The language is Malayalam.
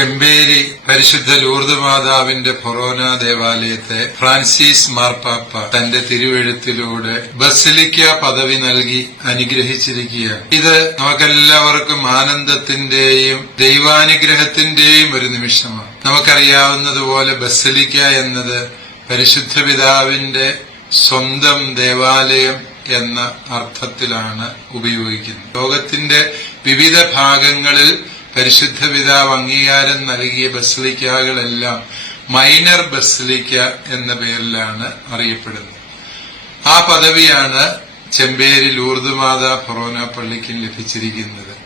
ചെമ്പേരി പരിശുദ്ധ ലൂർദ് മാതാവിന്റെ ഫൊറോന ദേവാലയത്തെ ഫ്രാൻസിസ് മാർപ്പാപ്പ തന്റെ തിരുവെഴുത്തിലൂടെ ബസിലിക്ക പദവി നൽകി അനുഗ്രഹിച്ചിരിക്കുകയാണ്. ഇത് നമുക്കെല്ലാവർക്കും ആനന്ദത്തിന്റെയും ദൈവാനുഗ്രഹത്തിന്റെയും ഒരു നിമിഷമാണ്. നമുക്കറിയാവുന്നതുപോലെ ബസിലിക്ക എന്നത് പരിശുദ്ധ പിതാവിന്റെ സ്വന്തം ദേവാലയം എന്ന അർത്ഥത്തിലാണ് ഉപയോഗിക്കുന്നത്. ലോകത്തിന്റെ വിവിധ ഭാഗങ്ങളിൽ പരിശുദ്ധ പിതാവ് അംഗീകാരം നൽകിയ ബസിലിക്കകളെല്ലാം മൈനർ ബസിലിക്ക എന്ന പേരിലാണ് അറിയപ്പെടുന്നത്. ആ പദവിയാണ് ചെമ്പേരി ലൂർദ് മാതാ ഫൊറോന പള്ളിക്കും ലഭിച്ചിരിക്കുന്നത്.